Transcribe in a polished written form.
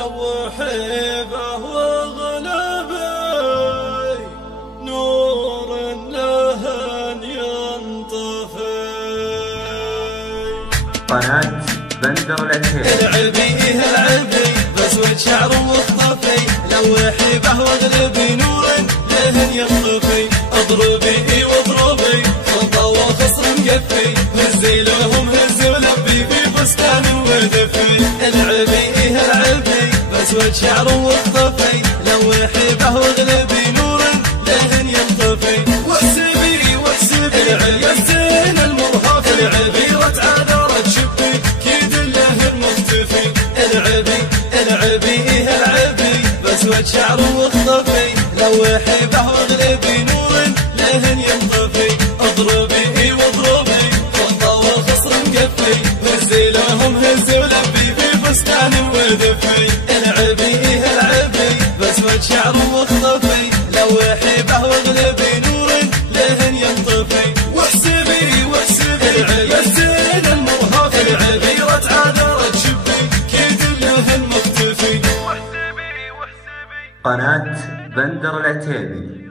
لوحي فهو غلبي نور له أن ينطفي. قناة بندر العتيبي. العبي بسود شعر واخطفي لوحي فهو غلبي نور له أن ينطفي. اضربي واضربي خلطة وخصر مقفي هزي لهم هزي ولبي في بستان ودفي. العبي بسود شعر واخطفي لوحي فهو غلبي نور له أن ينطفي. واحسبي يا الزين المرهف العبيرة عذرت شبي كيد له المختفي. العبي بسود شعر واخطفي لوحي فهو غلبي نور له أن ينطفي. اضربي واضربي خلطة وخصر مقفي هزي لهم هزي ولبي في بستان ودفي. العبي بسود شعر واخطفي لوحي فهو غلبي نور له أن ينطفي. واحسبي يا الزين المرهف العبيرة عذرت شبي كيد له المختفي. قناة بندر العتيبي.